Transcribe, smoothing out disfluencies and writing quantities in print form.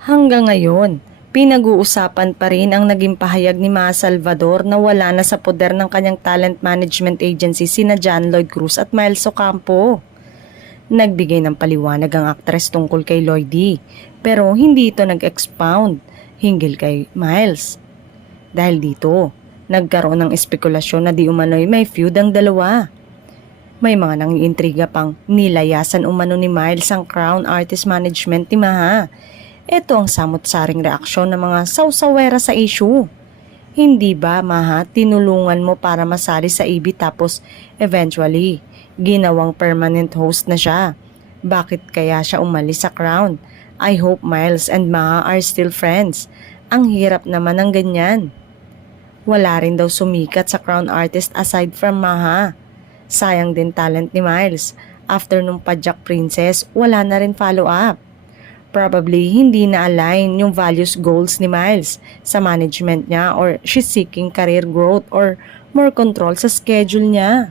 Hanggang ngayon, pinag-uusapan pa rin ang naging pahayag ni Ma Salvador na wala na sa poder ng kanyang talent management agency sina John Lloyd Cruz at Miles Ocampo. Nagbigay ng paliwanag ang aktres tungkol kay Lloydie, pero hindi ito nag-expound hinggil kay Miles. Dahil dito, nagkaroon ng espekulasyon na di umano'y may feud ang dalawa. May mga nangiintriga pang nilayasan umano ni Miles ang Crown Artist Management ni Maha. Ito ang samot-saring reaksyon ng mga sawsawera sa issue. Hindi ba, Maha, tinulungan mo para masali sa EB tapos eventually, ginawang permanent host na siya? Bakit kaya siya umalis sa Crown? I hope Miles and Maha are still friends. Ang hirap naman ng ganyan. Wala rin daw sumikat sa Crown Artist aside from Maha. Sayang din talent ni Miles. After nung Pajak Princess, wala na rin follow-up. Probably hindi na-align yung values goals ni Miles sa management niya or she's seeking career growth or more control sa schedule niya.